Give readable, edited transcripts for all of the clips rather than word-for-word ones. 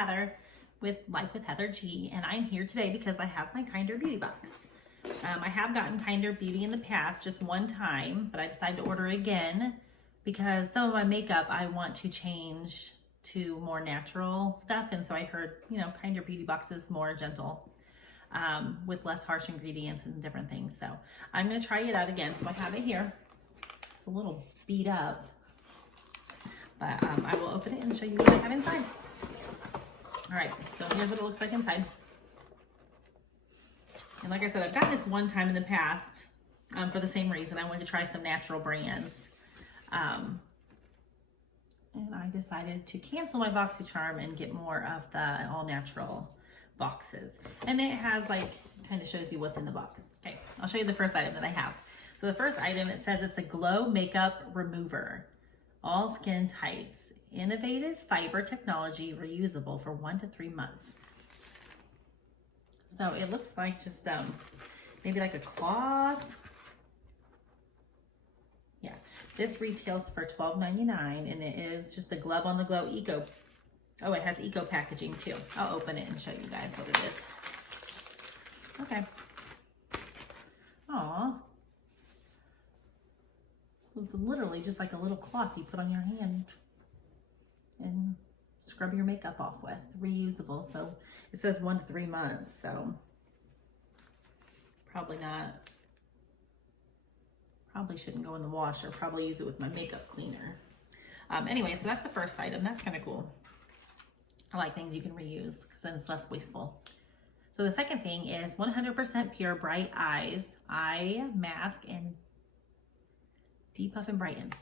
Heather with Life with Heather G, and I'm here today because I have my Kinder Beauty box. I have gotten Kinder Beauty in the past, just one time, but I decided to order it again because some of my makeup I want to change to more natural stuff, and so I heard, you know, Kinder Beauty box is more gentle with less harsh ingredients and different things. So I'm going to try it out again. So I have it here. It's a little beat up, but I will open it and show you what I have inside. All right, so here's what it looks like inside. And like I said, I've gotten this one time in the past for the same reason. I wanted to try some natural brands. And I decided to cancel my BoxyCharm and get more of the all natural boxes. And it has like, kind of shows you what's in the box. Okay, I'll show you the first item that I have. So the first item, it says it's a glow makeup remover, all skin types, innovative fiber technology, reusable for 1 to 3 months. So it looks like just maybe like a cloth. Yeah, this retails for $12.99, and it is just a glove on the glow eco. Oh, it has eco packaging too. I'll open it and show you guys what it is. Okay. Aw. So it's literally just like a little cloth you put on your hand and scrub your makeup off with. Reusable. So it says 1 to 3 months. So probably shouldn't go in the washer. Probably use it with my makeup cleaner. Anyway, so that's the first item. That's kind of cool. I like things you can reuse because then it's less wasteful. So the second thing is 100% pure bright eyes, eye mask, and depuff and brighten.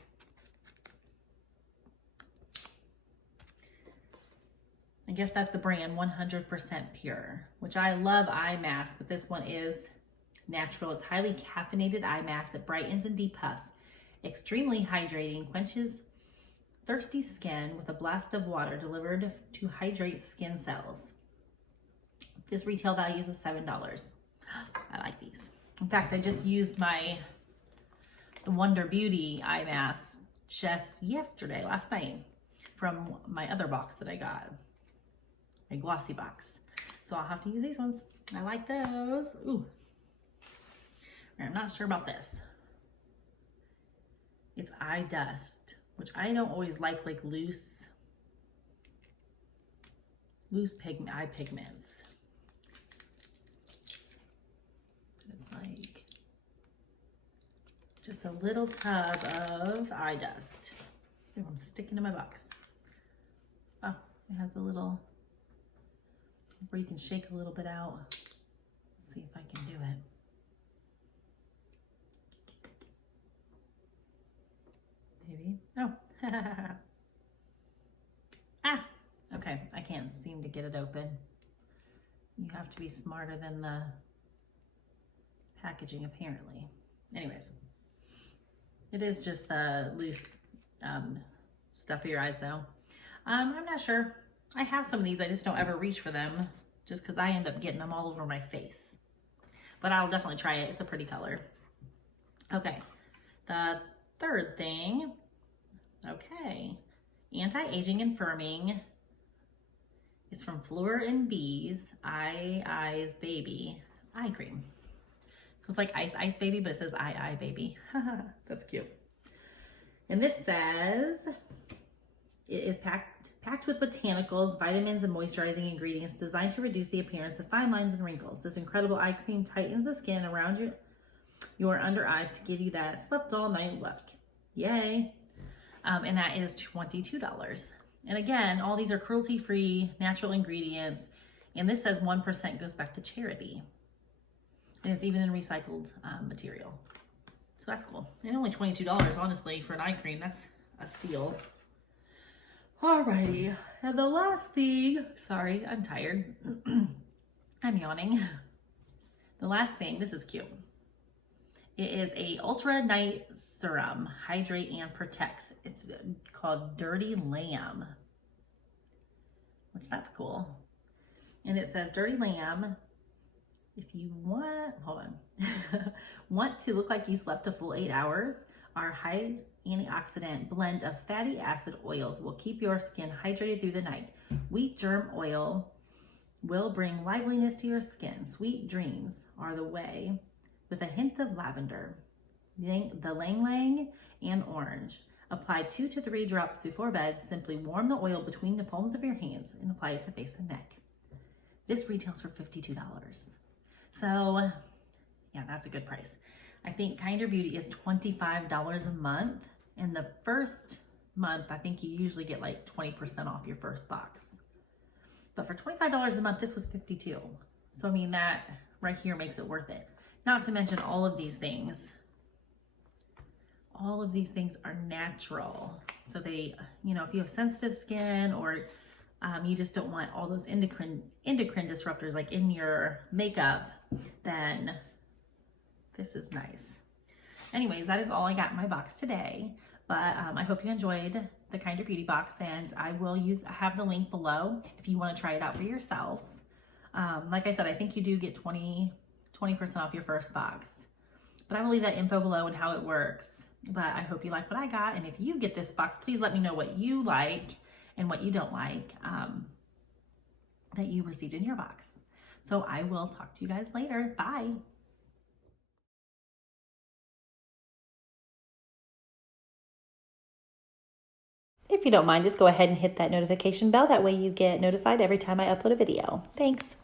I guess that's the brand, 100% pure, which I love eye mask, but this one is natural. It's highly caffeinated eye mask that brightens and depuffs, extremely hydrating, quenches thirsty skin with a blast of water delivered to hydrate skin cells. This retail value is $7. I like these. In fact, I just used the Wonder Beauty eye mask just yesterday, last night, from my other box that I got, my glossy box. So I'll have to use these ones. I like those. Ooh. I'm not sure about this. It's eye dust, which I don't always like loose eye pigments. It's like just a little tub of eye dust. Ooh, I'm sticking to my box. Oh, it has a little, where you can shake a little bit out. Let's see if I can do it. Maybe. Oh. Ah, okay. I can't seem to get it open. You have to be smarter than the packaging, apparently. Anyways, it is just the loose stuff for your eyes, though. I'm not sure. I have some of these. I just don't ever reach for them just because I end up getting them all over my face. But I'll definitely try it. It's a pretty color. Okay. The third thing, okay, anti-aging and firming. It's from Fleur and Bees Eyes Baby eye cream. So it's like Ice Baby, but it says Eye Baby. That's cute. And this says it is packed with botanicals, vitamins, and moisturizing ingredients designed to reduce the appearance of fine lines and wrinkles. This incredible eye cream tightens the skin around your under eyes to give you that slept all night look. Yay. And that is $22. And again, all these are cruelty-free, natural ingredients. And this says 1% goes back to charity. And it's even in recycled material. So that's cool. And only $22, honestly, for an eye cream. That's a steal. Alrighty. And the last thing, sorry, I'm tired. I'm yawning. The last thing, this is cute. It is a Ultra Night Serum, Hydrate and Protects. It's called Dirty Lamb, which that's cool. And it says Dirty Lamb, if you want, hold on, want to look like you slept a full 8 hours, Our high antioxidant blend of fatty acid oils will keep your skin hydrated through the night. Wheat germ oil will bring liveliness to your skin. Sweet dreams are the way with a hint of lavender, the lang lang, and orange. Apply 2 to 3 drops before bed. Simply warm the oil between the palms of your hands and apply it to face and neck. This retails for $52. So yeah, that's a good price. I think Kinder Beauty is $25 a month. And the first month, I think you usually get like 20% off your first box. But for $25 a month, this was $52. So I mean, that right here makes it worth it. Not to mention all of these things. All of these things are natural. So they, you know, if you have sensitive skin or you just don't want all those endocrine disruptors like in your makeup, then this is nice. Anyways, that is all I got in my box today. But I hope you enjoyed the Kinder Beauty box, and I will have the link below if you want to try it out for yourselves. Like I said, I think you do get 20% off your first box. But I will leave that info below and how it works. But I hope you like what I got. And if you get this box, please let me know what you like and what you don't like that you received in your box. So I will talk to you guys later. Bye. If you don't mind, just go ahead and hit that notification bell. That way you get notified every time I upload a video. Thanks.